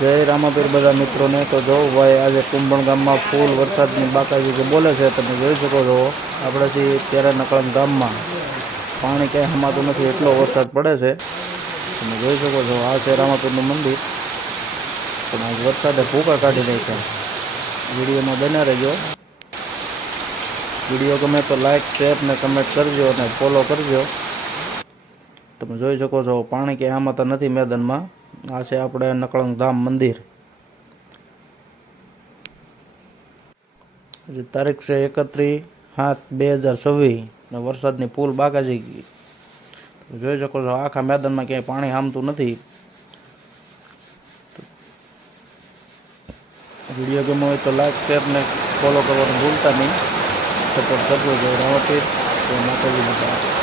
જય રામાપીર બધા મિત્રોને। તો જો ભાઈ આજે કુંભણ ગામમાં ફૂલ વરસાદની બાકાજી જે બોલે છે તમે જોઈ શકો છો। આપણે છીએ ત્યારે નકળંગ ગામમાં પાણી ક્યાંય હમાતું નથી, એટલો વરસાદ પડે છે। તમે જોઈ શકો છો આ છે રામાપીરનું મંદિર, પણ આજ વરસાદે ભૂકા કાઢી નાખ્યા। વિડીયોમાં બન્યા રહેજો। વિડીયો ગમે તો લાઇક શેર ને કમેન્ટ કરજો અને ફોલો કરજો। તમે જોઈ શકો છો પાણી ક્યાંય હમાતા નથી મેદાનમાં। આ છે આપણે નકળંગ ધામ મંદિર। તારીખ છે 31/7/2026 ને વરસાદની ફૂલ બાકાજી। જોઈ શકો છો આખા મેદાનમાં ક્યાંય પાણી હામતું નથી। વિડીયો ગમ્યો હોય તો લાઈક શેર ને ફોલો કરવાનું ભૂલતા નહીં। સપોર્ટ કરજો। જય રામાપીર, જય માતાજી બધા।